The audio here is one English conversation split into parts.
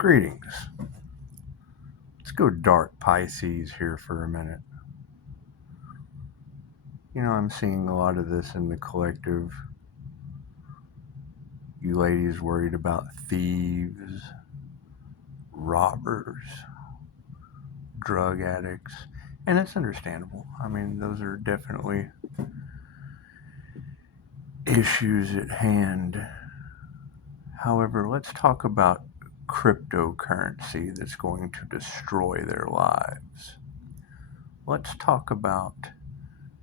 Greetings. Let's go dark Pisces here for a minute. I'm seeing a lot of this in the collective. You ladies worried about thieves, robbers, drug addicts, and it's understandable. Those are definitely issues at hand. However, let's talk about cryptocurrency that's going to destroy their lives. Let's talk about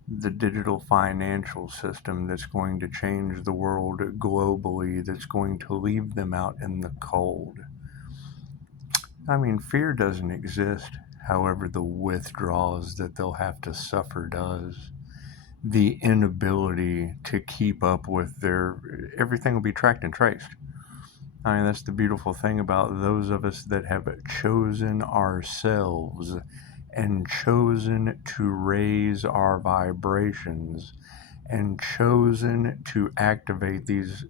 the digital financial system that's going to change the world globally, that's going to leave them out in the cold. Fear doesn't exist. However, the withdrawals that they'll have to suffer does. The inability to keep up with everything will be tracked and traced. That's the beautiful thing about those of us that have chosen ourselves and chosen to raise our vibrations and chosen to activate these.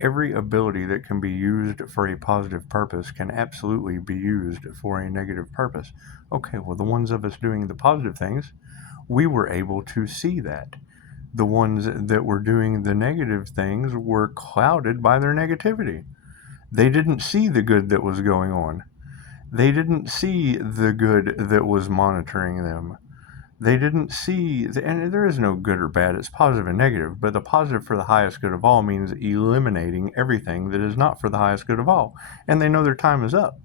Every ability that can be used for a positive purpose can absolutely be used for a negative purpose. Okay, well, the ones of us doing the positive things, we were able to see that. The ones that were doing the negative things were clouded by their negativity. They didn't see the good that was going on. They didn't see the good that was monitoring them. They didn't see, and there is no good or bad, it's positive and negative, but the positive for the highest good of all means eliminating everything that is not for the highest good of all. And they know their time is up.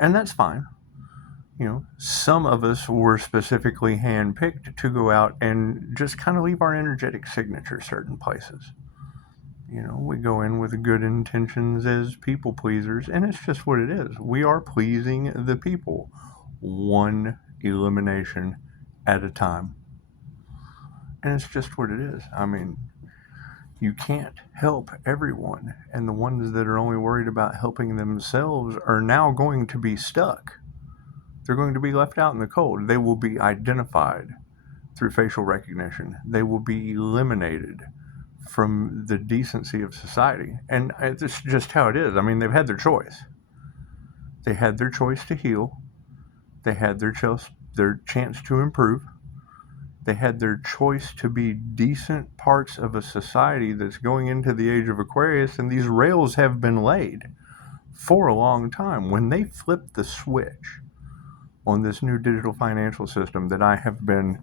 And that's fine. Some of us were specifically handpicked to go out and just kind of leave our energetic signature certain places. We go in with good intentions as people pleasers, and it's just what it is. We are pleasing the people, one elimination at a time. And it's just what it is. You can't help everyone, and the ones that are only worried about helping themselves are now going to be stuck. They're going to be left out in the cold. They will be identified through facial recognition. They will be eliminated from the decency of society. And it's just how it is. They've had their choice. They had their choice to heal. They had their chance to improve. They had their choice to be decent parts of a society that's going into the age of Aquarius, and these rails have been laid for a long time. When they flipped the switch on this new digital financial system that I have been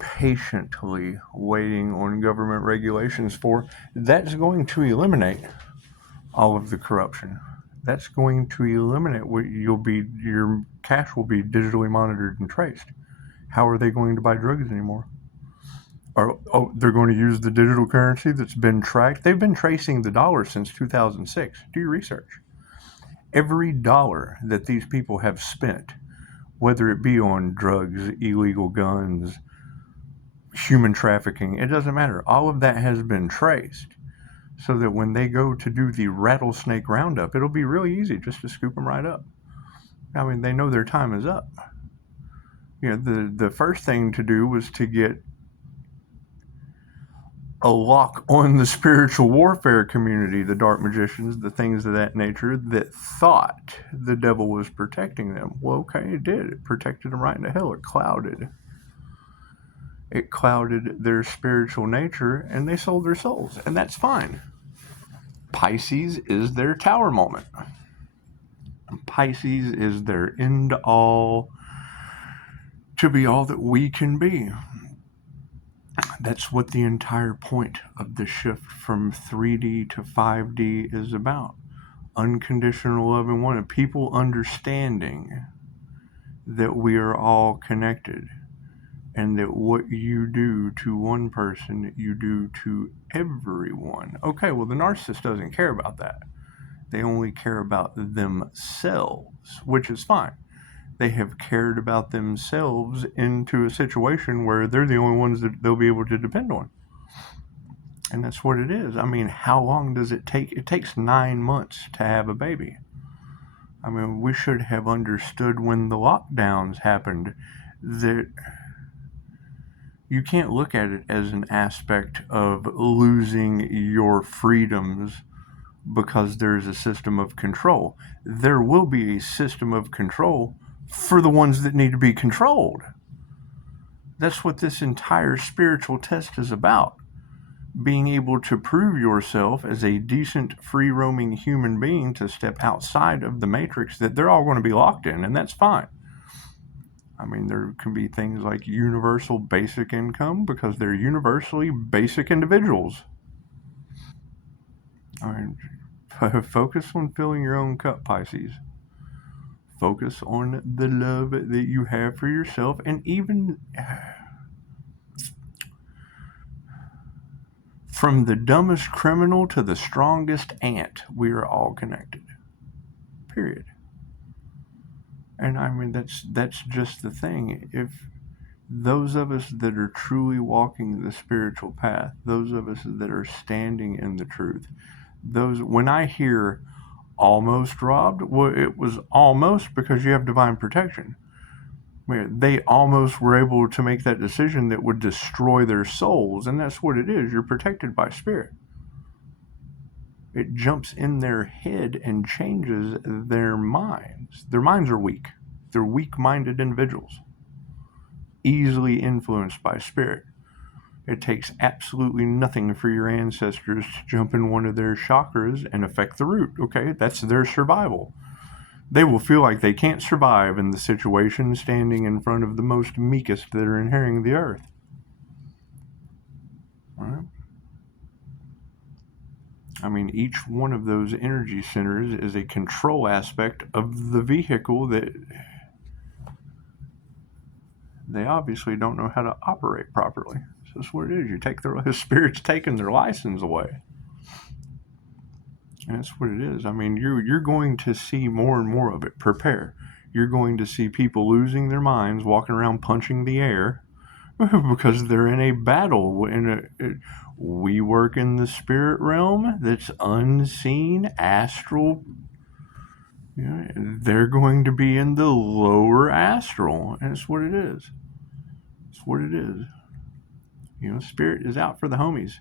patiently waiting on government regulations for, that's going to eliminate all of the corruption. That's going to eliminate your cash will be digitally monitored and traced. How are they going to buy drugs anymore? They're going to use the digital currency that's been tracked. They've been tracing the dollar since 2006. Do your research. Every dollar that these people have spent, whether it be on drugs, illegal guns, human trafficking, it doesn't matter. All of that has been traced, so that when they go to do the rattlesnake roundup, it'll be really easy just to scoop them right up. They know their time is up. The first thing to do was to get a lock on the spiritual warfare community, the dark magicians, the things of that nature that thought the devil was protecting them. Well, okay, it did. It protected them right into hell. It clouded their spiritual nature, and they sold their souls, and that's fine. Pisces is their tower moment. Pisces is their end all to be all that we can be. That's what the entire point of the shift from 3D to 5D is about. Unconditional love and one, people understanding that we are all connected, and that what you do to one person, you do to everyone. Okay, well, the narcissist doesn't care about that. They only care about themselves, which is fine. They have cared about themselves into a situation where they're the only ones that they'll be able to depend on. And that's what it is. How long does it take? It takes 9 months to have a baby. We should have understood when the lockdowns happened that you can't look at it as an aspect of losing your freedoms because there's a system of control. There will be a system of control for the ones that need to be controlled. That's what this entire spiritual test is about. Being able to prove yourself as a decent, free roaming human being to step outside of the matrix that they're all going to be locked in, and that's fine. I mean, there can be things like universal basic income because they're universally basic individuals. I mean, focus on filling your own cup, Pisces. Focus on the love that you have for yourself, and even from the dumbest criminal to the strongest ant, we are all connected. Period. And I mean, that's just the thing. If those of us that are truly walking the spiritual path, those of us that are standing in the truth, those when I hear almost robbed, well, it was almost because you have divine protection. They almost were able to make that decision that would destroy their souls, and that's what it is. You're protected by spirit. It jumps in their head and changes their minds. Their minds are weak. They're weak-minded individuals, easily influenced by spirit. It takes absolutely nothing for your ancestors to jump in one of their chakras and affect the root, okay? That's their survival. They will feel like they can't survive in the situation standing in front of the most meekest that are inheriting the earth. All right? I mean, each one of those energy centers is a control aspect of the vehicle that they obviously don't know how to operate properly. So that's what it is. You take their spirit's taking their license away. And that's what it is. I mean, you're going to see more and more of it. Prepare. You're going to see people losing their minds, walking around punching the air because they're in a battle. We work in the spirit realm that's unseen, astral. You know, they're going to be in the lower astral, and it's what it is. It's what it is. You know, spirit is out for the homies.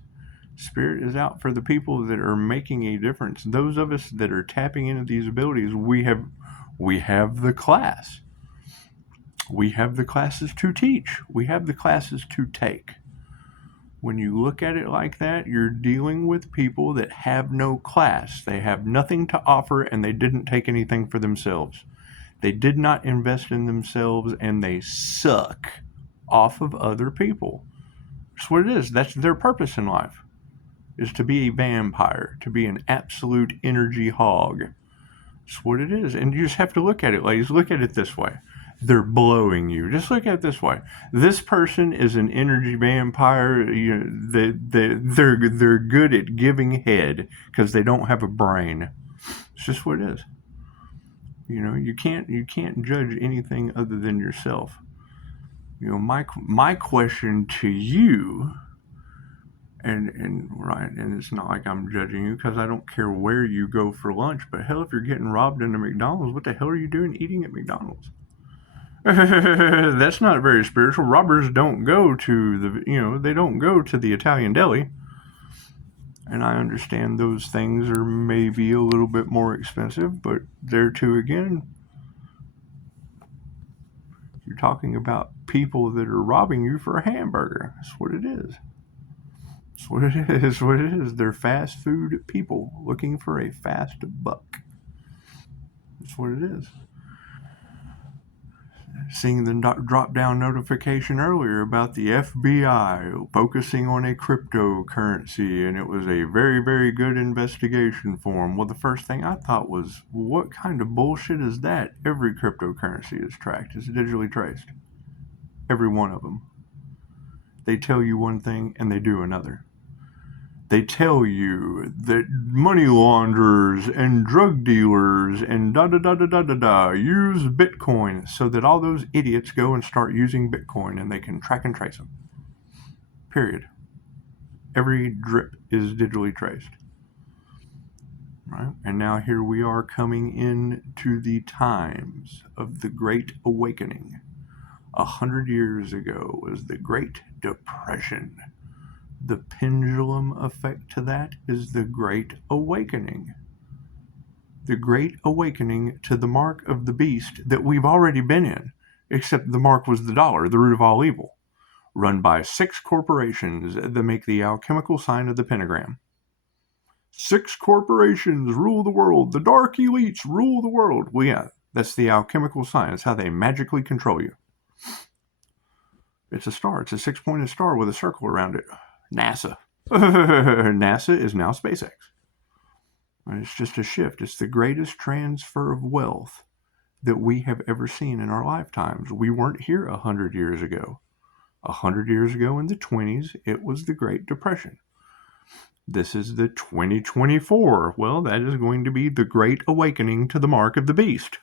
Spirit is out for the people that are making a difference. Those of us that are tapping into these abilities, we have the class. We have the classes to teach. We have the classes to take. When you look at it like that, you're dealing with people that have no class. They have nothing to offer, and they didn't take anything for themselves. They did not invest in themselves, and they suck off of other people. That's what it is. That's their purpose in life, is to be a vampire, to be an absolute energy hog. That's what it is. And you just have to look at it, ladies. Look at it this way. They're blowing you. Just look at it this way. This person is an energy vampire. You know, they're good at giving head because they don't have a brain. It's just what it is. You know, you can't judge anything other than yourself. You know, my question to you, and right, and it's not like I'm judging you because I don't care where you go for lunch, but hell, if you're getting robbed in a McDonald's, what the hell are you doing eating at McDonald's? That's not very spiritual. Robbers don't go to they don't go to the Italian deli. And I understand those things are maybe a little bit more expensive, but there too again, you're talking about people that are robbing you for a hamburger. That's what it is. That's what it is. What it is. They're fast food people looking for a fast buck. That's what it is. Seeing the drop down notification earlier about the FBI focusing on a cryptocurrency, and it was a very, very good investigation for them. Well, the first thing I thought was, what kind of bullshit is that? Every cryptocurrency is tracked, it's digitally traced. Every one of them. They tell you one thing and they do another. They tell you that money launderers and drug dealers and da use Bitcoin, so that all those idiots go and start using Bitcoin and they can track and trace them. Period. Every drip is digitally traced. Right? And now here we are coming into the times of the Great Awakening. 100 years ago was the Great Depression. The pendulum effect to that is the Great Awakening. The Great Awakening to the mark of the beast that we've already been in, except the mark was the dollar, the root of all evil, run by 6 corporations that make the alchemical sign of the pentagram. 6 corporations rule the world. The dark elites rule the world. Well, yeah, that's the alchemical sign. It's how they magically control you. It's a star. It's a 6-pointed star with a circle around it. NASA. NASA is now SpaceX. It's just a shift. It's the greatest transfer of wealth that we have ever seen in our lifetimes. We weren't here 100 years ago. 100 years ago in the 20s, it was the Great Depression. This is the 2024. Well, that is going to be the Great Awakening to the mark of the beast.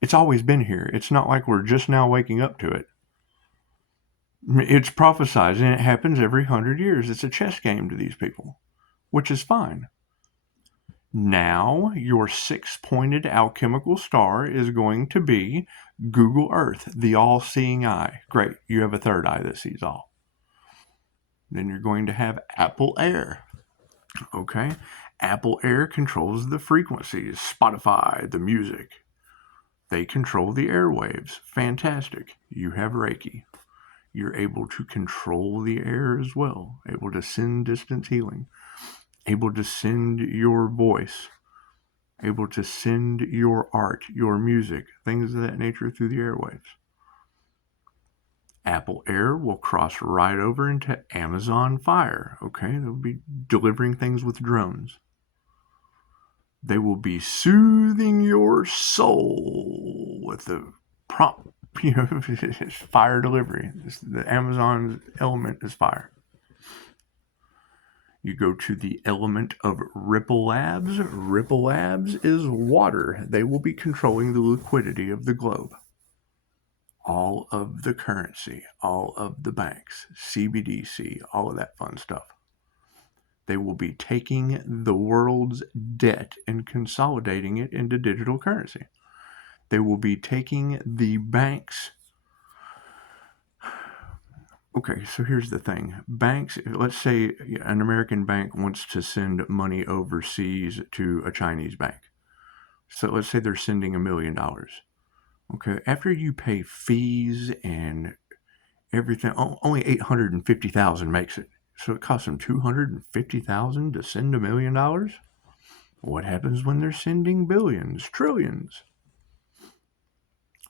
It's always been here. It's not like we're just now waking up to it. It's prophesied, and it happens every 100 years. It's a chess game to these people, which is fine. Now, your 6-pointed alchemical star is going to be Google Earth, the all-seeing eye. Great, you have a third eye that sees all. Then you're going to have Apple Air. Okay, Apple Air controls the frequencies, Spotify, the music. They control the airwaves. Fantastic. You have Reiki. You're able to control the air as well, able to send distance healing, able to send your voice, able to send your art, your music, things of that nature through the airwaves. Apple Air will cross right over into Amazon Fire. Okay, they'll be delivering things with drones. They will be soothing your soul with the prompt, fire delivery. The Amazon element is fire. You go to the element of Ripple Labs. Ripple Labs is water. They will be controlling the liquidity of the globe. All of the currency, all of the banks, CBDC, all of that fun stuff. They will be taking the world's debt and consolidating it into digital currency. They will be taking the banks. Okay, so here's the thing. Banks, let's say an American bank wants to send money overseas to a Chinese bank. So let's say they're sending $1 million. Okay, after you pay fees and everything, only $850,000 makes it. So it costs them $250,000 to send $1 million? What happens when they're sending billions, trillions?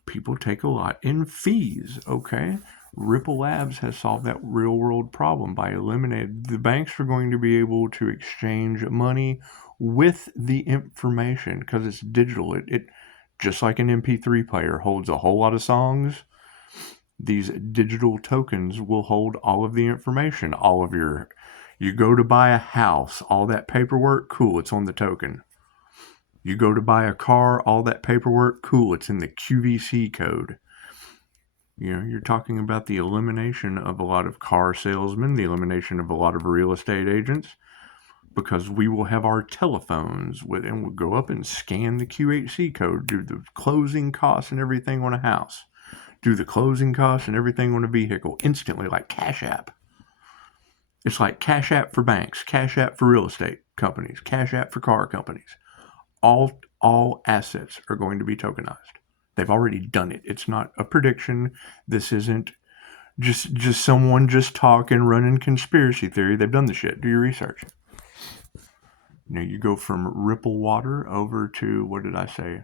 People take a lot in fees, okay? Ripple Labs has solved that real world problem by eliminating the banks are going to be able to exchange money with the information because it's digital. It just like an MP3 player holds a whole lot of songs. These digital tokens will hold all of the information, all of your, you go to buy a house, all that paperwork, cool, it's on the token. You go to buy a car, all that paperwork, cool, it's in the QVC code. You know, you're talking about the elimination of a lot of car salesmen, the elimination of a lot of real estate agents, because we will have our telephones with, and we'll go up and scan the QHC code, do the closing costs and everything on a house. Do the closing costs and everything on a vehicle instantly, like Cash App. It's like Cash App for banks, Cash App for real estate companies, Cash App for car companies. All assets are going to be tokenized. They've already done it. It's not a prediction. This isn't just someone just talking, running conspiracy theory. They've done the shit. Do your research. You know, you go from Ripple Water over to, what did I say?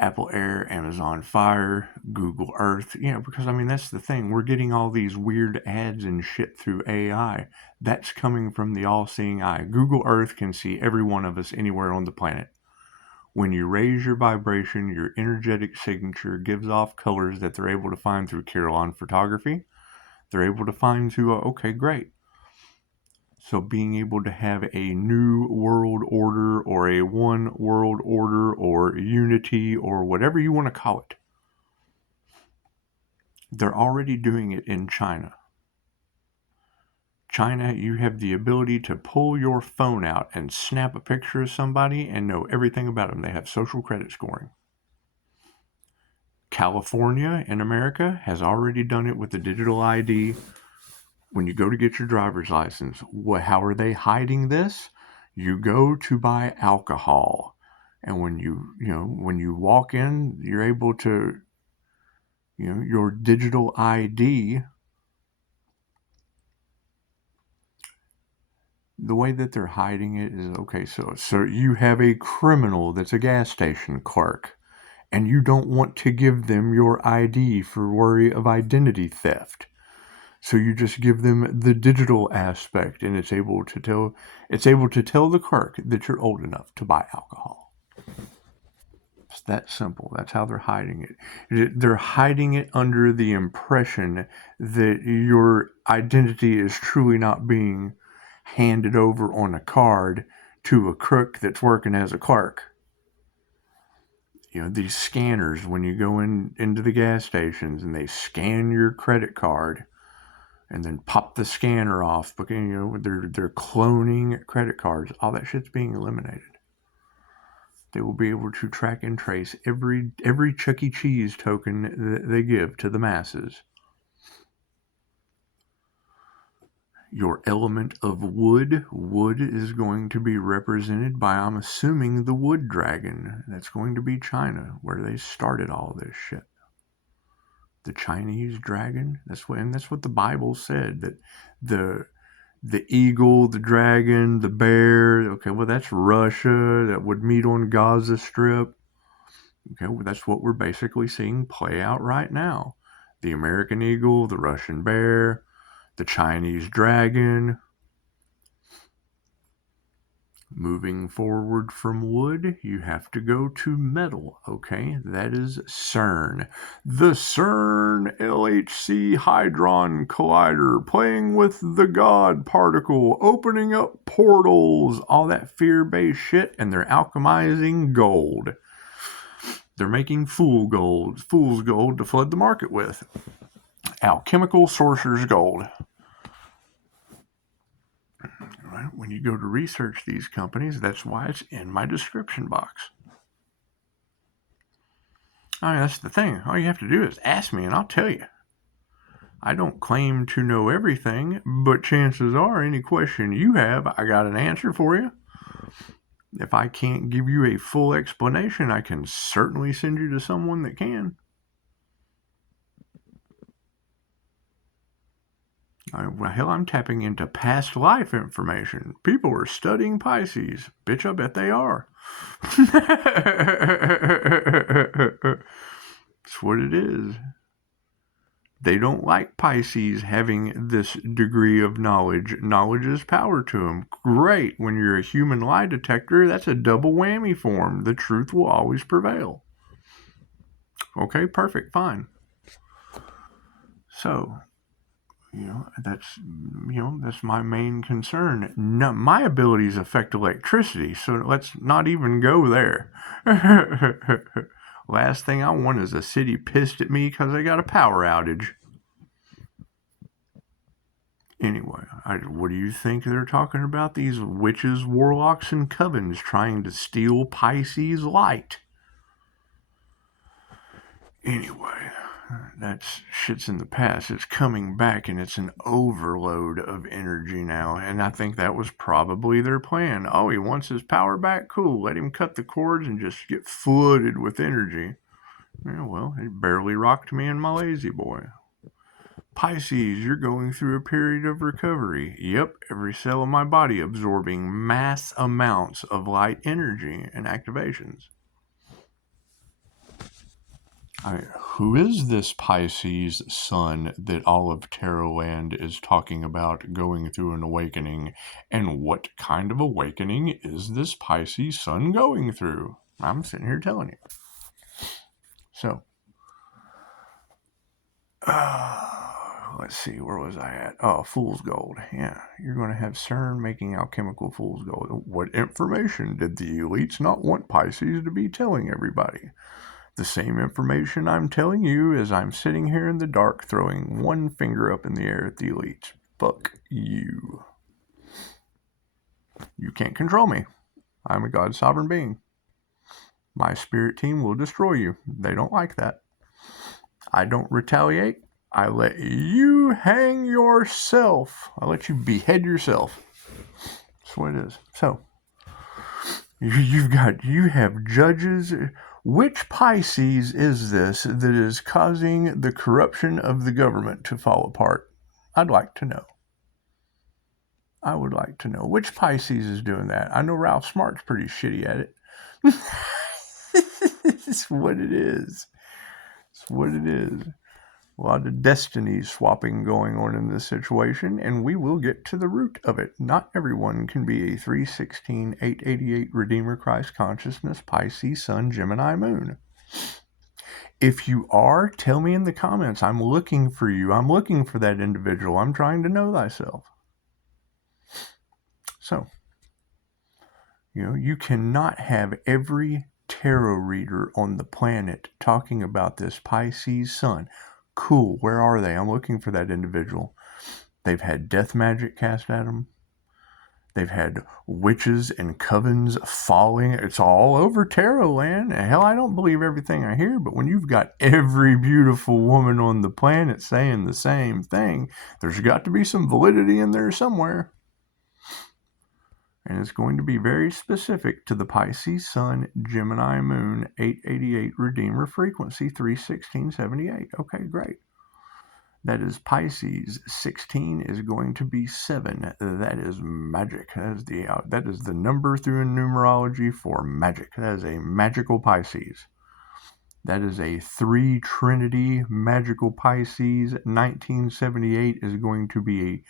Apple Air, Amazon Fire, Google Earth, because I mean, that's the thing. We're getting all these weird ads and shit through AI. That's coming from the all-seeing eye. Google Earth can see every one of us anywhere on the planet. When you raise your vibration, your energetic signature gives off colors that they're able to find through Carillon photography. They're able to find through, okay, great. So being able to have a new world order or a one world order or unity or whatever you want to call it, they're already doing it in China. China, you have the ability to pull your phone out and snap a picture of somebody and know everything about them. They have social credit scoring. California in America has already done it with the digital ID. When you go to get your driver's license, how are they hiding this? You go to buy alcohol, and when you walk in, you're able to, your digital ID. The way that they're hiding it is, okay, so you have a criminal that's a gas station clerk, and you don't want to give them your ID for worry of identity theft. So you just give them the digital aspect, and it's able to tell the clerk that you're old enough to buy alcohol. It's that simple. That's how they're hiding it. They're hiding it under the impression that your identity is truly not being handed over on a card to a crook that's working as a clerk. These scanners, when you go into the gas stations and they scan your credit card and then pop the scanner off, because they're cloning credit cards. All that shit's being eliminated. They will be able to track and trace every Chuck E. Cheese token that they give to the masses. Your element of wood is going to be represented by, I'm assuming, the wood dragon. That's going to be China, where they started all this shit. The Chinese dragon. That's what the Bible said, that the eagle, the dragon, the bear. Okay, well, that's Russia. That would meet on Gaza Strip. Okay, well, that's what we're basically seeing play out right now. The American eagle, the Russian bear, the Chinese dragon. Moving forward from wood, you have to go to metal, okay? That is CERN. The CERN LHC Hadron Collider, playing with the God particle, opening up portals, all that fear-based shit, and they're alchemizing gold. They're making fool's gold to flood the market with. Alchemical sorcerer's gold. When you go to research these companies, that's why it's in my description box. That's the thing. All you have to do is ask me and I'll tell you. I don't claim to know everything, but chances are any question you have, I got an answer for you. If I can't give you a full explanation, I can certainly send you to someone that can. Hell, I'm tapping into past life information. People are studying Pisces. Bitch, I bet they are. That's what it is. They don't like Pisces having this degree of knowledge. Knowledge is power to them. Great. When you're a human lie detector, that's a double whammy for them. The truth will always prevail. Okay, perfect, fine. So, that's my main concern. No, my abilities affect electricity, so let's not even go there. Last thing I want is a city pissed at me because I got a power outage. Anyway, what do you think they're talking about? These witches, warlocks, and covens trying to steal Pisces light. Anyway, that shit's in the past. It's coming back, and it's an overload of energy now. And I think that was probably their plan. Oh, he wants his power back? Cool. Let him cut the cords and just get flooded with energy. Yeah, well, it barely rocked me in my lazy boy. Pisces, you're going through a period of recovery. Yep, every cell in my body absorbing mass amounts of light energy and activations. Who is this Pisces sun that all of Tarotland is talking about going through an awakening? And what kind of awakening is this Pisces sun going through? I'm sitting here telling you. So, let's see, where was I at? Oh, fool's gold. Yeah, you're going to have CERN making alchemical fool's gold. What information did the elites not want Pisces to be telling everybody? The same information I'm telling you as I'm sitting here in the dark throwing one finger up in the air at the elites. Fuck you. You can't control me. I'm a God sovereign being. My spirit team will destroy you. They don't like that. I don't retaliate. I let you hang yourself. I let you behead yourself. That's what it is. So, you have judges. Which Pisces is this that is causing the corruption of the government to fall apart? I'd like to know. I would like to know. Which Pisces is doing that? I know Ralph Smart's pretty shitty at it. It's what it is. It's what it is. A lot of destiny swapping going on in this situation, and we will get to the root of it. Not everyone can be a 316, 888 Redeemer Christ Consciousness Pisces Sun Gemini Moon. If you are, tell me in the comments. I'm looking for you. I'm looking for that individual. I'm trying to know thyself. So, you cannot have every tarot reader on the planet talking about this Pisces Sun. Cool, where are they? I'm looking for that individual. They've had death magic cast at them. They've had witches and covens falling. It's all over tarot land. Hell, I don't believe everything I hear, but when you've got every beautiful woman on the planet saying the same thing, there's got to be some validity in there somewhere. And it's going to be very specific to the Pisces Sun, Gemini Moon, 888 Redeemer frequency, 31678. Okay, great. That is Pisces. 16 is going to be 7. That is magic. That is the number through numerology for magic. That is a magical Pisces. That is a 3 Trinity magical Pisces. 1978 is going to be a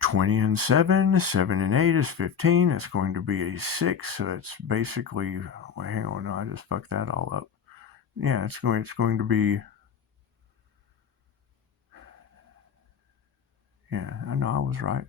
20 and 7. 7 and 8 is 15. It's going to be a 6. So it's basically, hang on, no, I just fucked that all up. Yeah, it's going to be. Yeah, I know I was right.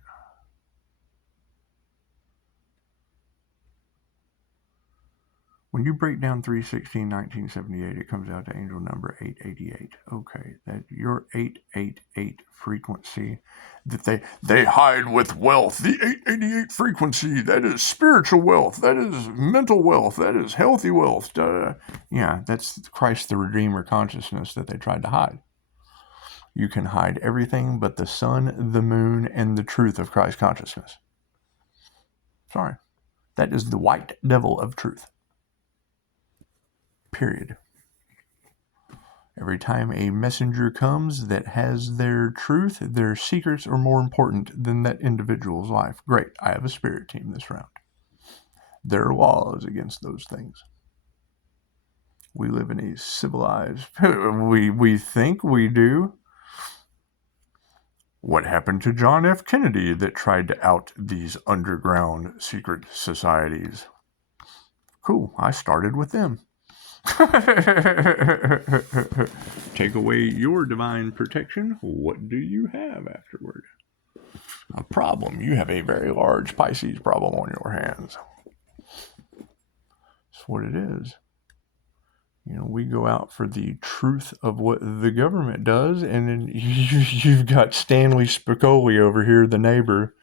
When you break down 316, 1978, it comes out to angel number 888. Okay, that your 888 frequency that they hide with wealth. The 888 frequency, that is spiritual wealth, that is mental wealth, that is healthy wealth. Yeah, that's Christ the Redeemer consciousness that they tried to hide. You can hide everything but the sun, the moon, and the truth of Christ consciousness. Sorry. That is the white devil of truth. Period. Every time a messenger comes that has their truth, their secrets are more important than that individual's life. Great. I have a spirit team this round. There are laws against those things. We live in a civilized... We think we do. What happened to John F. Kennedy that tried to out these underground secret societies? Cool, I started with them. Take away your divine protection. What do you have afterward? A problem. You have a very large Pisces problem on your hands. That's what it is. We go out for the truth of what the government does, and then you've got Stanley Spicoli over here, the neighbor.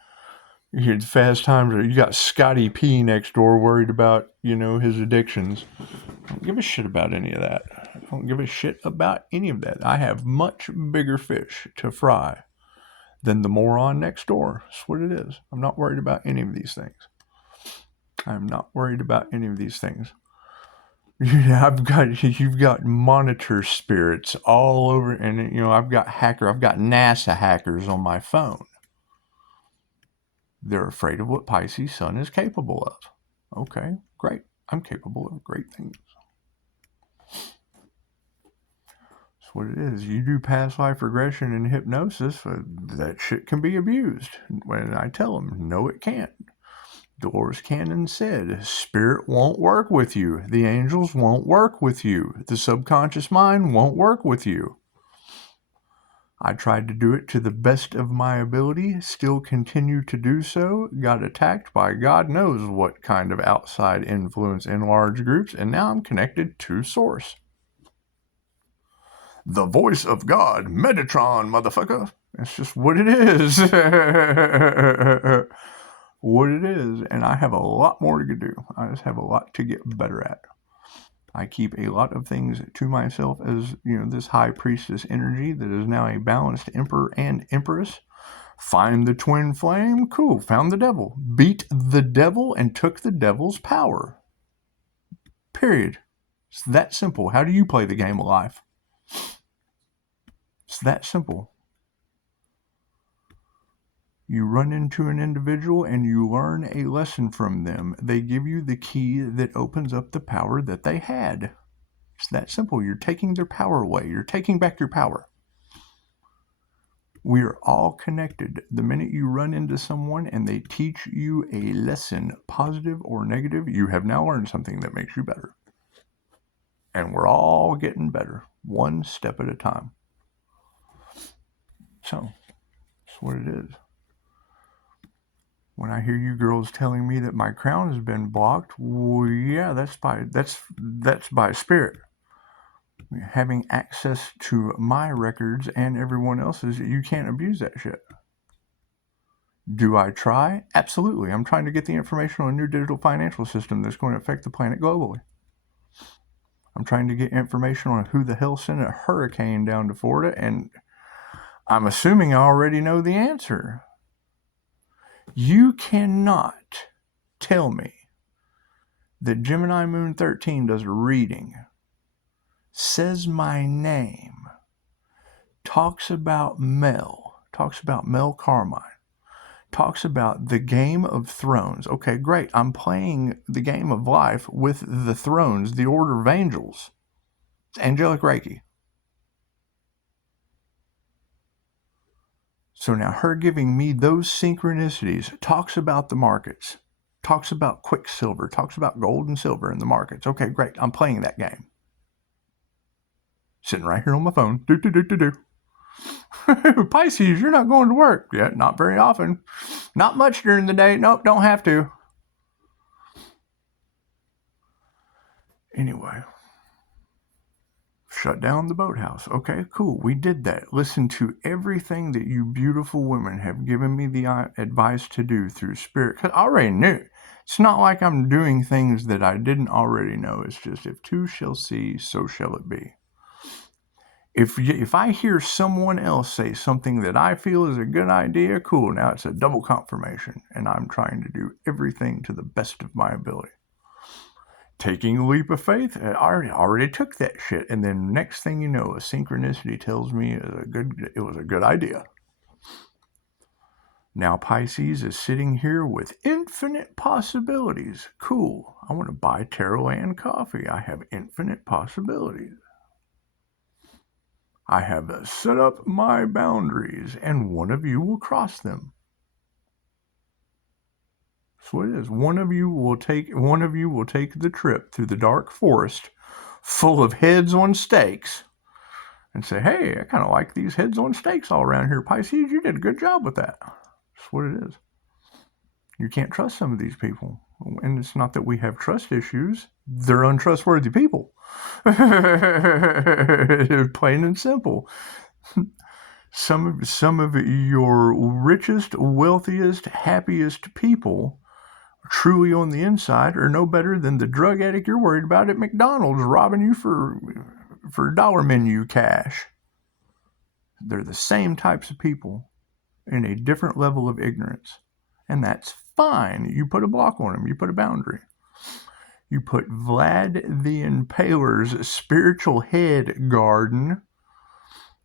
You had Fast Times. You got Scotty P next door worried about, his addictions. I don't give a shit about any of that. I don't give a shit about any of that. I have much bigger fish to fry than the moron next door. That's what it is. I'm not worried about any of these things. I'm not worried about any of these things. You've got monitor spirits all over, and I've got NASA hackers on my phone. They're afraid of what Pisces Sun is capable of. Okay, great. I'm capable of great things. That's what it is. You do past life regression and hypnosis, that shit can be abused. When I tell them, no, it can't. Dolores Cannon said, spirit won't work with you. The angels won't work with you. The subconscious mind won't work with you. I tried to do it to the best of my ability, still continue to do so, got attacked by God knows what kind of outside influence in large groups, and now I'm connected to Source. The voice of God, Metatron, motherfucker. That's just what it is. What it is, and I have a lot more to do. I just have a lot to get better at. I keep a lot of things to myself as, this high priestess energy that is now a balanced emperor and empress. Find the twin flame. Cool. Found the devil. Beat the devil and took the devil's power. Period. It's that simple. How do you play the game of life? It's that simple. You run into an individual and you learn a lesson from them. They give you the key that opens up the power that they had. It's that simple. You're taking their power away. You're taking back your power. We are all connected. The minute you run into someone and they teach you a lesson, positive or negative, you have now learned something that makes you better. And we're all getting better, one step at a time. So, that's what it is. When I hear you girls telling me that my crown has been blocked, well, yeah, that's by spirit. Having access to my records and everyone else's, you can't abuse that shit. Do I try? Absolutely. I'm trying to get the information on a new digital financial system that's going to affect the planet globally. I'm trying to get information on who the hell sent a hurricane down to Florida, and I'm assuming I already know the answer. You cannot tell me that Gemini Moon 13 does a reading, says my name, talks about Mel Carmine, talks about the Game of Thrones. Okay, great. I'm playing the game of life with the thrones, the Order of Angels. It's angelic Reiki. So now her giving me those synchronicities, talks about the markets, talks about quicksilver, talks about gold and silver in the markets. Okay, great. I'm playing that game. Sitting right here on my phone. Pisces, you're not going to work. Yeah, not very often. Not much during the day. Nope, don't have to. Anyway. Shut down the boathouse. Okay, cool. We did that. Listen to everything that you beautiful women have given me the advice to do through spirit. Because I already knew. It's not like I'm doing things that I didn't already know. It's just if two shall see, so shall it be. If I hear someone else say something that I feel is a good idea, cool. Now it's a double confirmation. And I'm trying to do everything to the best of my ability. Taking a leap of faith, I already took that shit. And then next thing you know, a synchronicity tells me it was a good idea. Now Pisces is sitting here with infinite possibilities. Cool. I want to buy Tara Land coffee. I have infinite possibilities. I have set up my boundaries, and one of you will cross them. That's what it is. One of you will take the trip through the dark forest full of heads on stakes and say, hey, I kind of like these heads on stakes all around here. Pisces, you did a good job with that. That's what it is. You can't trust some of these people. And it's not that we have trust issues. They're untrustworthy people. Plain and simple. Some of your richest, wealthiest, happiest people truly on the inside are no better than the drug addict you're worried about at McDonald's robbing you for dollar menu cash. They're the same types of people in a different level of ignorance. And that's fine. You put a block on them. You put a boundary. You put Vlad the Impaler's spiritual head garden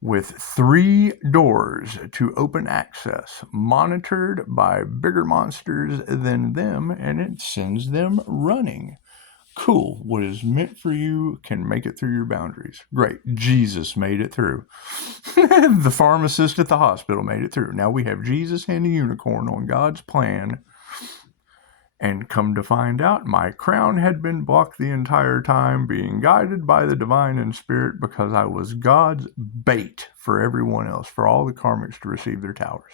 with 3 doors to open access, monitored by bigger monsters than them, and it sends them running. Cool. What is meant for you can make it through your boundaries. Great. Jesus made it through. The pharmacist at the hospital made it through. Now we have Jesus and a unicorn on God's plan. And come to find out, my crown had been blocked the entire time, being guided by the divine and spirit because I was God's bait for everyone else, for all the karmics to receive their towers.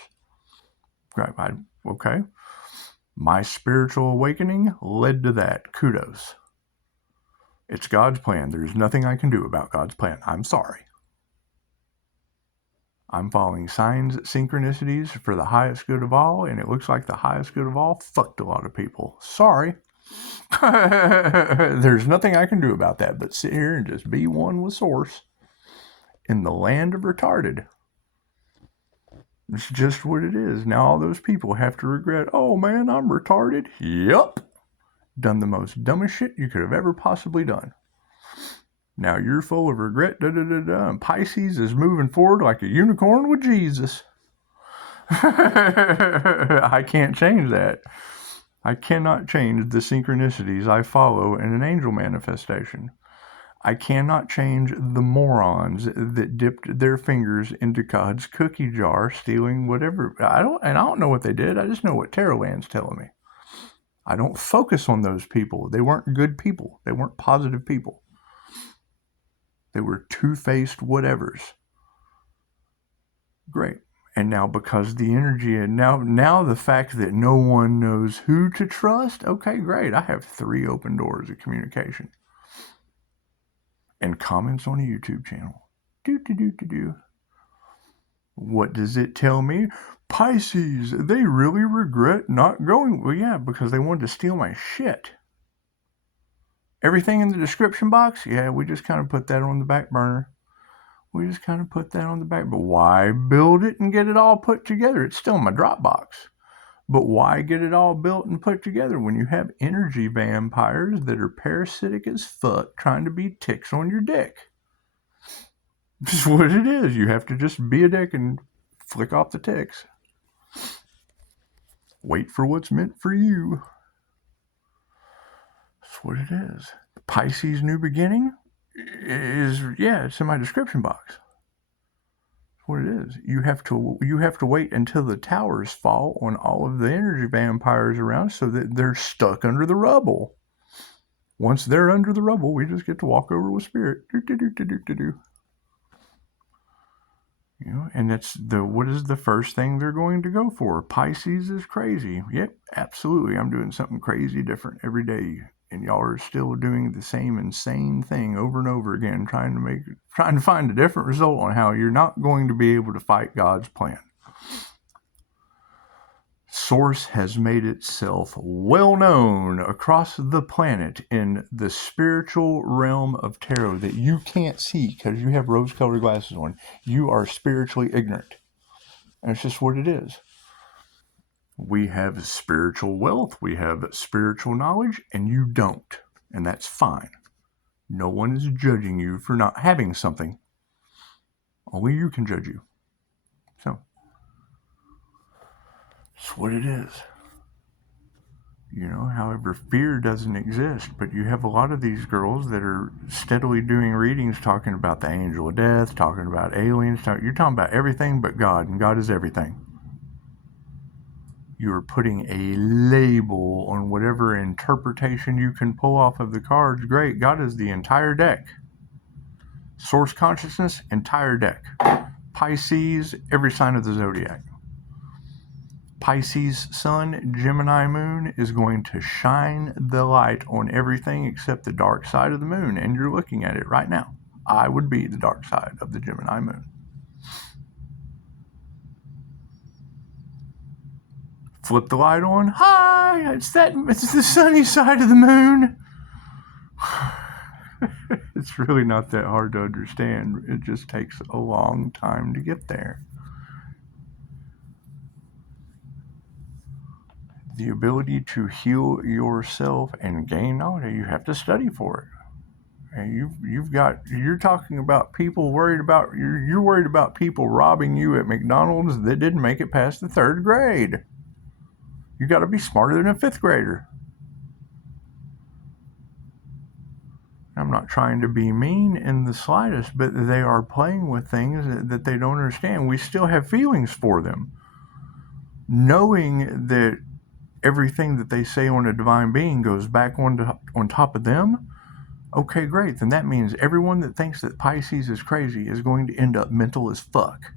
Okay. My spiritual awakening led to that. Kudos. It's God's plan. There's nothing I can do about God's plan. I'm sorry. I'm following signs, synchronicities for the highest good of all, and it looks like the highest good of all fucked a lot of people. Sorry. There's nothing I can do about that but sit here and just be one with Source in the land of retarded. It's just what it is. Now all those people have to regret, oh man, I'm retarded. Yup. Done the most dumbest shit you could have ever possibly done. Now you're full of regret, and Pisces is moving forward like a unicorn with Jesus. I can't change that. I cannot change the synchronicities I follow in an angel manifestation. I cannot change the morons that dipped their fingers into God's cookie jar, stealing whatever. I don't know what they did. I just know what Tarotland's telling me. I don't focus on those people. They weren't good people. They weren't positive people. They were two-faced whatevers. Great. And now because the energy, and now the fact that no one knows who to trust, okay, great. I have 3 open doors of communication. And comments on a YouTube channel. Do. What does it tell me? Pisces, they really regret not going. Well, yeah, because they wanted to steal my shit. Everything in the description box, yeah, we just kind of put that on the back burner. But why build it and get it all put together? It's still in my Dropbox. But why get it all built and put together when you have energy vampires that are parasitic as fuck trying to be ticks on your dick? This is what it is. You have to just be a dick and flick off the ticks. Wait for what's meant for you. That's what it is. Pisces New Beginning is, yeah, it's in my description box. That's what it is. You have to wait until the towers fall on all of the energy vampires around so that they're stuck under the rubble. Once they're under the rubble, we just get to walk over with spirit. Do. You know, and what is the first thing they're going to go for? Pisces is crazy. Yep, absolutely. I'm doing something crazy different every day. And y'all are still doing the same insane thing over and over again, trying to find a different result on how you're not going to be able to fight God's plan. Source has made itself well known across the planet in the spiritual realm of tarot that you can't see because you have rose-colored glasses on. You are spiritually ignorant. And it's just what it is. We have spiritual wealth, we have spiritual knowledge, and you don't. And that's fine. No one is judging you for not having something. Only you can judge you. So, that's what it is. You know, however, fear doesn't exist, but you have a lot of these girls that are steadily doing readings talking about the angel of death, talking about aliens. You're talking about everything but God, and God is everything. You're putting a label on whatever interpretation you can pull off of the cards. Great. God is the entire deck. Source consciousness, entire deck. Pisces, every sign of the zodiac. Pisces sun, Gemini moon is going to shine the light on everything except the dark side of the moon, and you're looking at it right now. I would be the dark side of the Gemini moon. Flip the light on. Hi, it's the sunny side of the moon. It's really not that hard to understand. It just takes a long time to get there. The ability to heal yourself and gain knowledge, you have to study for it. And you're talking about people you're worried about people robbing you at McDonald's that didn't make it past the 3rd grade. You got to be smarter than a 5th grader. I'm not trying to be mean in the slightest, but they are playing with things that they don't understand. We still have feelings for them. Knowing that everything that they say on a divine being goes back on top of them, okay, great. Then that means everyone that thinks that Pisces is crazy is going to end up mental as fuck.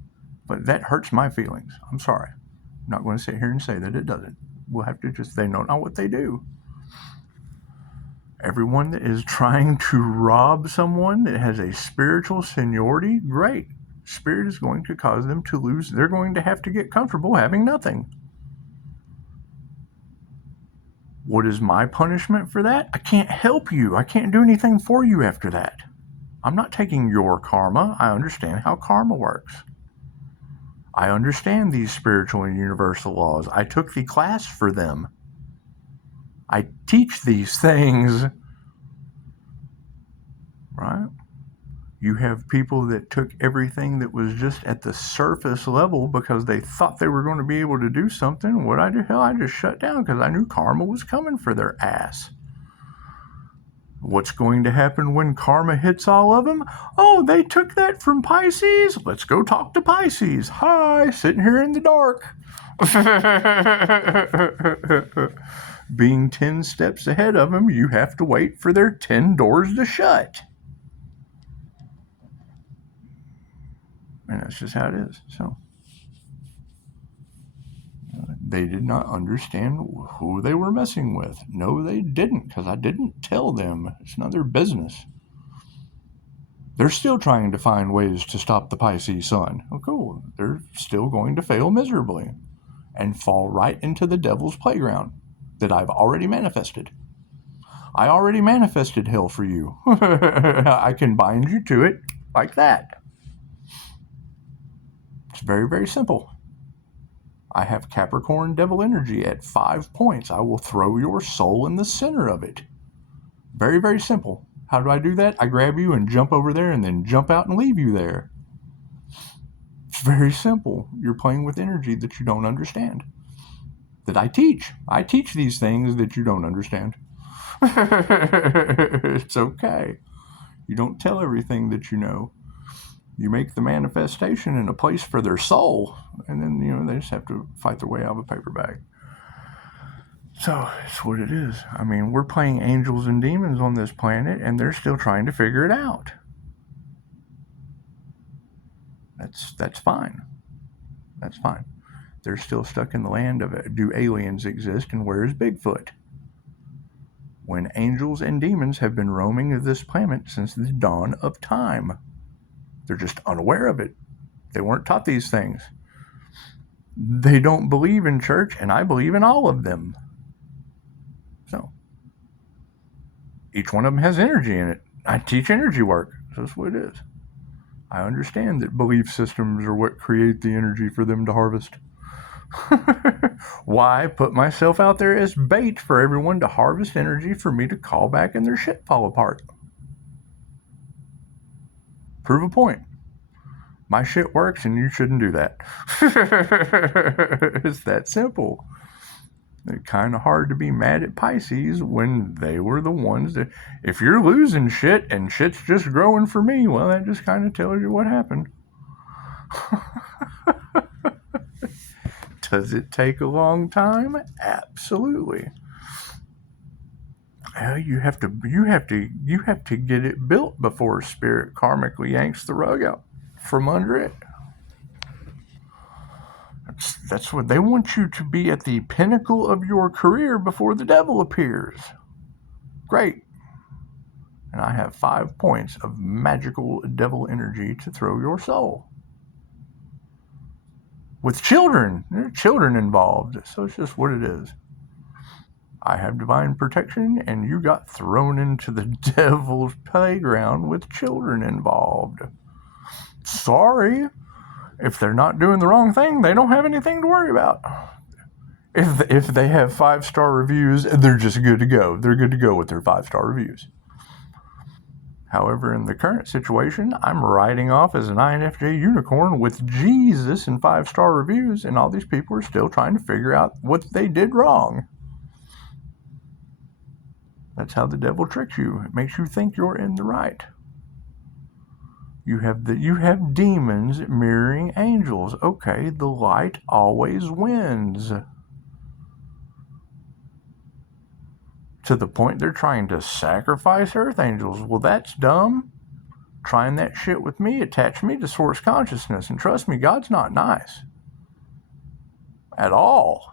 But that hurts my feelings. I'm sorry. I'm not going to sit here and say that it doesn't. We'll have to they don't know what they do. Everyone that is trying to rob someone that has a spiritual seniority, great. Spirit is going to cause them to lose. They're going to have to get comfortable having nothing. What is my punishment for that? I can't help you. I can't do anything for you after that. I'm not taking your karma. I understand how karma works. I understand these spiritual and universal laws. I took the class for them. I teach these things, right? You have people that took everything that was just at the surface level because they thought they were going to be able to do something. What I do? Hell, I just shut down because I knew karma was coming for their ass. What's going to happen when karma hits all of them? Oh, they took that from Pisces? Let's go talk to Pisces. Hi, sitting here in the dark. Being 10 steps ahead of them, you have to wait for their 10 doors to shut. And that's just how it is. So they did not understand who they were messing with. No, they didn't, because I didn't tell them. It's none of their business. They're still trying to find ways to stop the Pisces sun. Oh, cool. They're still going to fail miserably and fall right into the devil's playground that I've already manifested. I already manifested hell for you. I can bind you to it like that. It's very, very simple. I have Capricorn devil energy at 5 points. I will throw your soul in the center of it. Very, very simple. How do I do that? I grab you and jump over there and then jump out and leave you there. It's very simple. You're playing with energy that you don't understand. That I teach. I teach these things that you don't understand. It's okay. You don't tell everything that you know. You make the manifestation in a place for their soul, and then, they just have to fight their way out of a paper bag. So, it's what it is. I mean, we're playing angels and demons on this planet, and they're still trying to figure it out. That's fine. That's fine. They're still stuck in the land of it. Do aliens exist, and where is Bigfoot? When angels and demons have been roaming this planet since the dawn of time. They're just unaware of it. They weren't taught these things. They don't believe in church, and I believe in all of them. So, each one of them has energy in it. I teach energy work. So that's what it is. I understand that belief systems are what create the energy for them to harvest. Why put myself out there as bait for everyone to harvest energy for me to call back and their shit fall apart? Prove a point. My shit works and you shouldn't do that. It's that simple. It's kind of hard to be mad at Pisces when they were the ones that, if you're losing shit and shit's just growing for me, well, that just kind of tells you what happened. Does it take a long time? Absolutely. Well, you have to get it built before spirit karmically yanks the rug out from under it. That's what they want, you to be at the pinnacle of your career before the devil appears. Great. And I have 5 points of magical devil energy to throw your soul. With children. There are children involved. So it's just what it is. I have divine protection, and you got thrown into the devil's playground with children involved. Sorry. If they're not doing the wrong thing, they don't have anything to worry about. If they have 5-star reviews, they're just good to go. They're good to go with their 5-star reviews. However, in the current situation, I'm riding off as an INFJ unicorn with Jesus and 5-star reviews, and all these people are still trying to figure out what they did wrong. That's how the devil tricks you. It makes you think you're in the right. You have demons mirroring angels. Okay, the light always wins. To the point they're trying to sacrifice earth angels. Well, that's dumb. Trying that shit with me, attach me to source consciousness, and trust me, God's not nice. At all.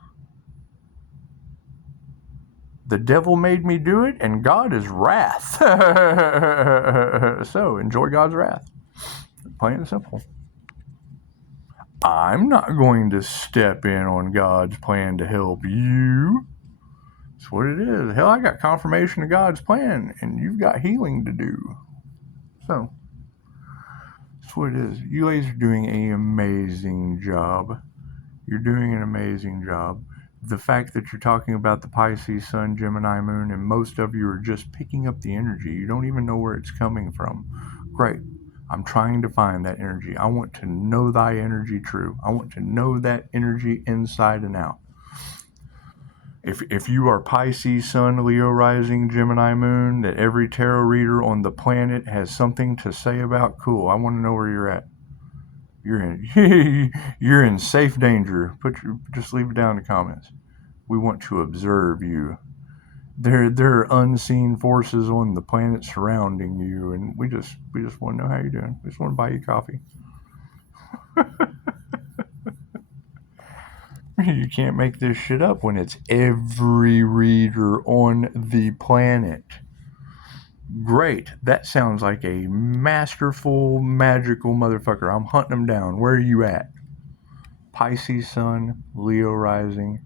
The devil made me do it, and God is wrath. So, enjoy God's wrath. Plain and simple. I'm not going to step in on God's plan to help you. That's what it is. Hell, I got confirmation of God's plan, and you've got healing to do. So, that's what it is. You ladies are doing an amazing job. You're doing an amazing job. The fact that you're talking about the Pisces Sun, Gemini Moon, and most of you are just picking up the energy. You don't even know where it's coming from. Great. I'm trying to find that energy. I want to know thy energy true. I want to know that energy inside and out. If you are Pisces Sun, Leo Rising, Gemini Moon, that every tarot reader on the planet has something to say about, cool. I want to know where you're at. You're in safe danger. Just leave it down in the comments. We want to observe you. There are unseen forces on the planet surrounding you, and we just want to know how you're doing. We just want to buy you coffee. You can't make this shit up when it's every reader on the planet. Great. That sounds like a masterful, magical motherfucker. I'm hunting them down. Where are you at? Pisces Sun, Leo Rising,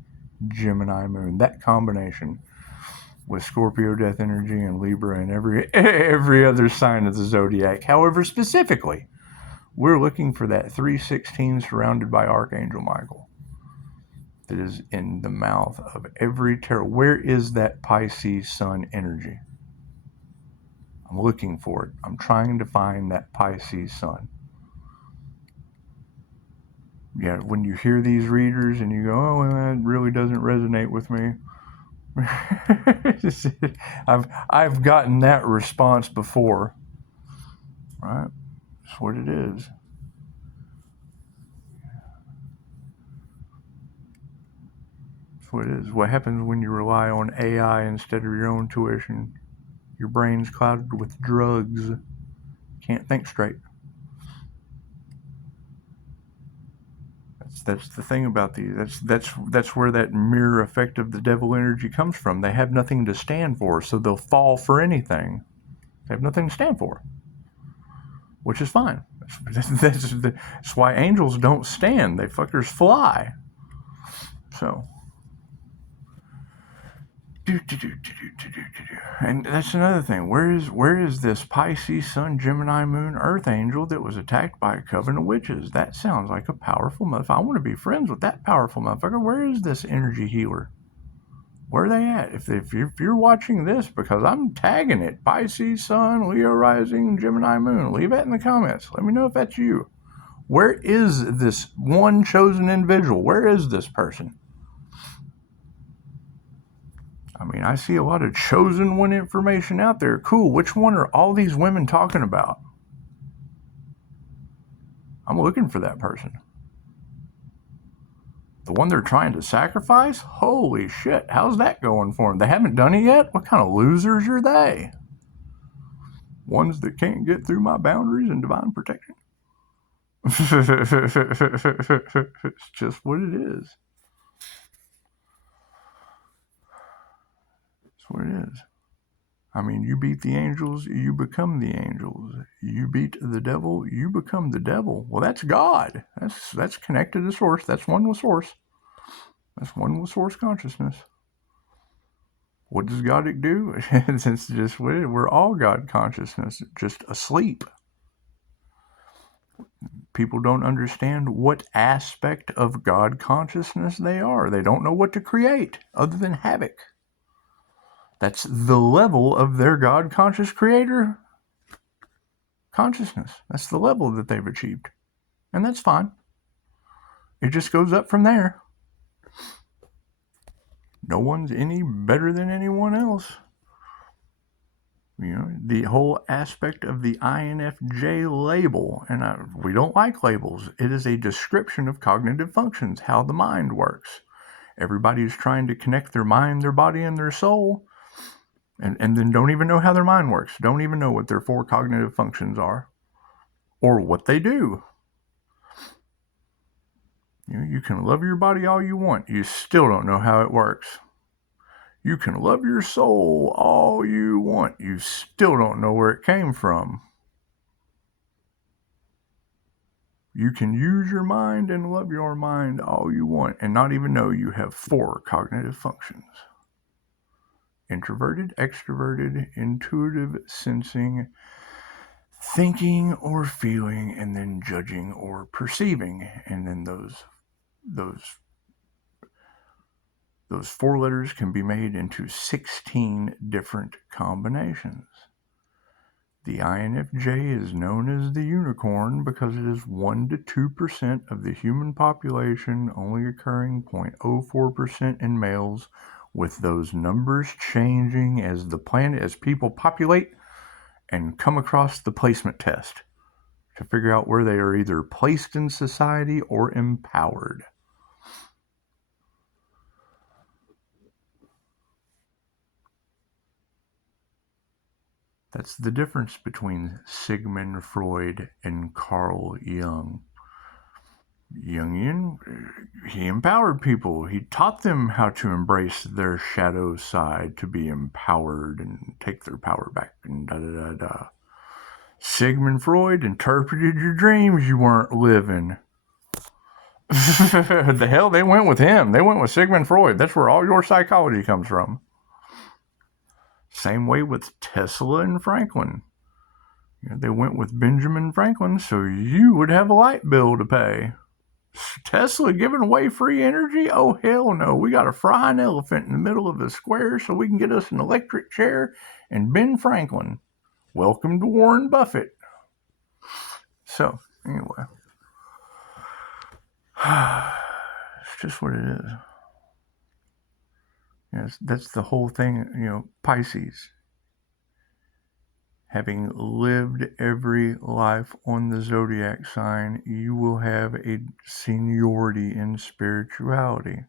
Gemini Moon. That combination with Scorpio Death Energy and Libra and every other sign of the zodiac. However, specifically, we're looking for that 316 surrounded by Archangel Michael that is in the mouth of every tarot. Where is that Pisces Sun energy? I'm looking for it. I'm trying to find that Pisces Sun. Yeah, when you hear these readers and you go, oh, well, that really doesn't resonate with me. I've gotten that response before. Right? That's what it is. That's what it is. What happens when you rely on AI instead of your own tuition? Your brain's clouded with drugs. Can't think straight. That's the thing about these. That's where that mirror effect of the devil energy comes from. They have nothing to stand for, so they'll fall for anything. They have nothing to stand for, which is fine. That's why angels don't stand. They fuckers fly. So, and that's another thing. Where is this Pisces Sun, Gemini Moon, Earth angel that was attacked by a coven of witches? That sounds like a powerful motherfucker. I want to be friends with that powerful motherfucker. Where is this energy healer? Where are they at? If you're watching this, because I'm tagging it, Pisces Sun, Leo Rising, Gemini Moon, leave that in the comments. Let me know if that's you. Where is this one chosen individual? Where is this person? I mean, I see a lot of chosen one information out there. Cool. Which one are all these women talking about? I'm looking for that person. The one they're trying to sacrifice? Holy shit. How's that going for them? They haven't done it yet? What kind of losers are they? Ones that can't get through my boundaries and divine protection? It's just what it is. It's what it is. I mean, you beat the angels, you become the angels. You beat the devil, you become the devil. Well, that's God. That's connected to source. That's one with source. That's one with source consciousness. What does God do? It's just we're all God consciousness, just asleep. People don't understand what aspect of God consciousness they are. They don't know what to create other than havoc. That's the level of their God conscious creator consciousness. That's the level that they've achieved. And that's fine. It just goes up from there. No one's any better than anyone else. You know, the whole aspect of the INFJ label, and we don't like labels. It is a description of cognitive functions, how the mind works. Everybody's trying to connect their mind, their body, and their soul, and then don't even know how their mind works. Don't even know what their 4 cognitive functions are or what they do. You can love your body all you want. You still don't know how it works. You can love your soul all you want. You still don't know where it came from. You can use your mind and love your mind all you want and not even know you have 4 cognitive functions. introverted, extroverted, intuitive, sensing, thinking or feeling, and then judging or perceiving. And then those 4 letters can be made into 16 different combinations. The INFJ is known as the unicorn because it is 1 to 2% of the human population, only occurring 0.04% in males, with those numbers changing as people populate and come across the placement test to figure out where they are either placed in society or empowered. That's the difference between Sigmund Freud and Carl Jung. Jungian, he empowered people. He taught them how to embrace their shadow side, to be empowered and take their power back, and da-da-da-da. Sigmund Freud interpreted your dreams you weren't living. The hell, they went with him. They went with Sigmund Freud. That's where all your psychology comes from. Same way with Tesla and Franklin. They went with Benjamin Franklin so you would have a light bill to pay. Tesla giving away free energy? Oh, hell no. We got to fry an elephant in the middle of the square so we can get us an electric chair and Ben Franklin. Welcome to Warren Buffett. So, anyway. It's just what it is. Yes, that's the whole thing, Pisces. Having lived every life on the zodiac sign, you will have a seniority in spirituality.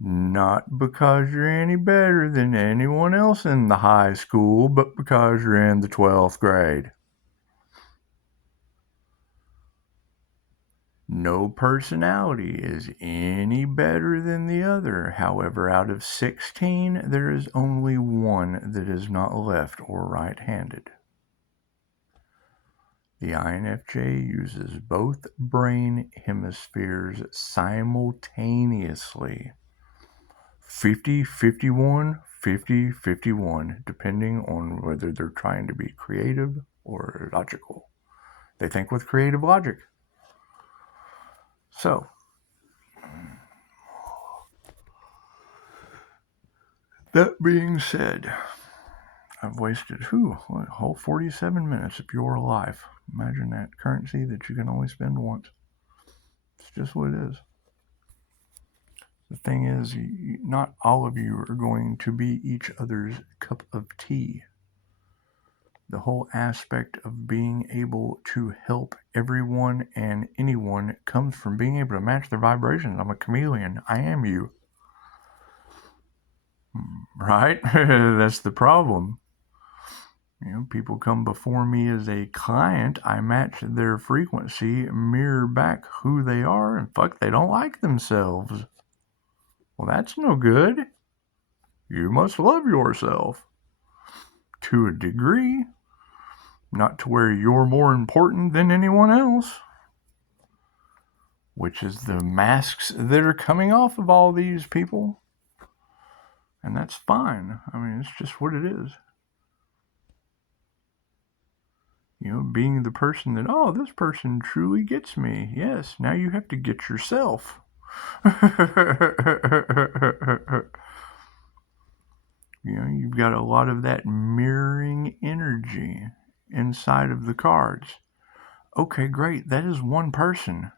Not because you're any better than anyone else in the high school, but because you're in the 12th grade. No personality is any better than the other. However, out of 16, there is only one that is not left or right-handed. The INFJ uses both brain hemispheres simultaneously. 50-51, 50-51, depending on whether they're trying to be creative or logical. They think with creative logic. So, that being said, I've wasted, a whole 47 minutes of your life. Imagine that currency that you can only spend once. It's just what it is. The thing is, not all of you are going to be each other's cup of tea. The whole aspect of being able to help everyone and anyone comes from being able to match their vibrations. I'm a chameleon. I am you. Right? That's the problem. People come before me as a client. I match their frequency, mirror back who they are, and they don't like themselves. Well, that's no good. You must love yourself. To a degree. Not to where you're more important than anyone else. Which is the masks that are coming off of all these people. And that's fine. I mean, it's just what it is. Being the person that, this person truly gets me. Yes, now you have to get yourself. You've got a lot of that mirroring energy inside of the cards. Okay, great. That is one person.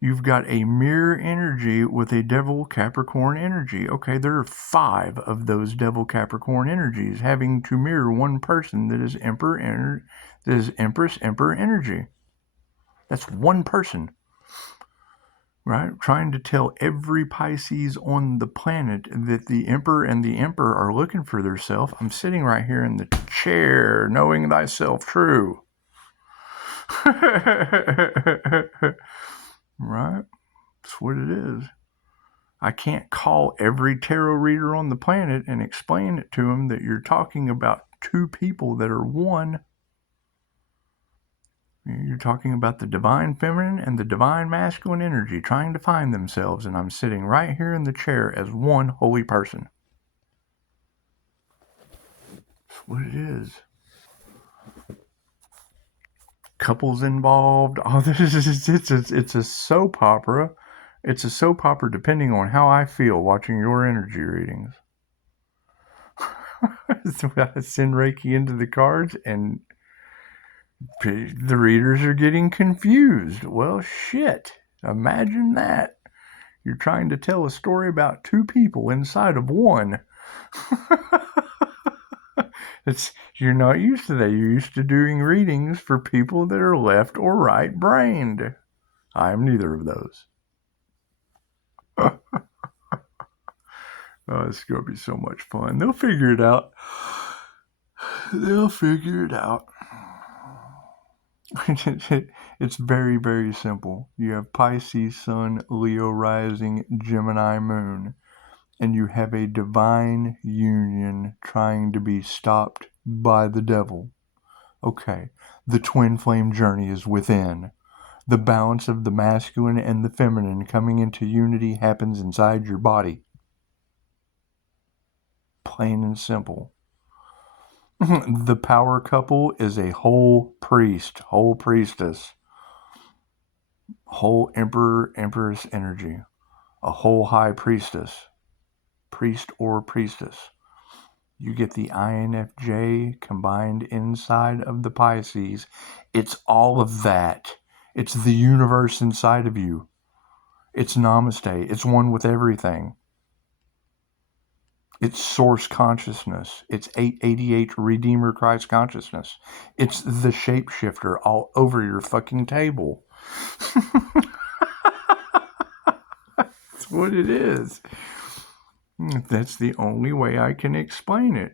You've got a mirror energy with a devil Capricorn energy. Okay, there are 5 of those devil Capricorn energies having to mirror one person that is Empress Emperor energy. That's one person. Right? Trying to tell every Pisces on the planet that the Emperor and the Emperor are looking for their self. I'm sitting right here in the chair, knowing thyself true. Right? That's what it is. I can't call every tarot reader on the planet and explain it to them that you're talking about 2 people that are one. You're talking about the divine feminine and the divine masculine energy trying to find themselves, and I'm sitting right here in the chair as one holy person. what it is. Couples involved. Oh, it's a soap opera. It's a soap opera depending on how I feel watching your energy readings. So I send Reiki into the cards and the readers are getting confused. Well, shit. Imagine that. You're trying to tell a story about two people inside of one. You're not used to that. You're used to doing readings for people that are left or right brained. I am neither of those. Oh, it's going to be so much fun. They'll figure it out. They'll figure it out. It's very, very simple. You have Pisces Sun, Leo Rising, Gemini Moon, and you have a divine union trying to be stopped by the devil. Okay, the twin flame journey is within. The balance of the masculine and the feminine coming into unity happens inside your body. Plain and simple. The power couple is a whole priest, whole priestess, whole emperor, empress energy, a whole high priestess, priest or priestess. You get the INFJ combined inside of the Pisces. It's all of that. It's the universe inside of you. It's Namaste. It's one with everything. It's source consciousness. It's 888 Redeemer Christ consciousness. It's the shapeshifter all over your fucking table. That's what it is. That's the only way I can explain it.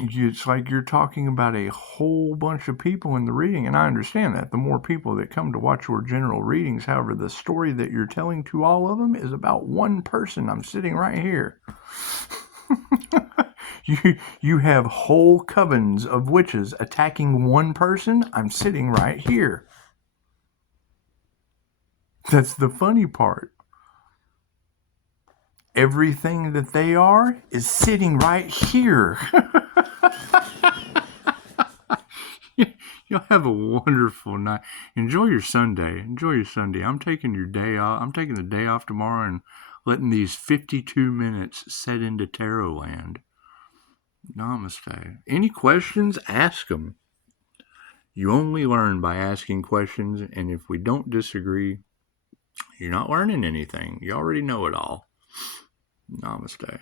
It's like you're talking about a whole bunch of people in the reading, and I understand that. The more people that come to watch your general readings, however, the story that you're telling to all of them is about one person. I'm sitting right here. You have whole covens of witches attacking one person. I'm sitting right here. That's the funny part. Everything that they are is sitting right here. You'll have a wonderful night. Enjoy your Sunday. Enjoy your Sunday. I'm taking your day off. I'm taking the day off tomorrow and letting these 52 minutes set into tarot land. Namaste. Any questions? Ask them. You only learn by asking questions, and if we don't disagree, you're not learning anything. You already know it all. Namaste.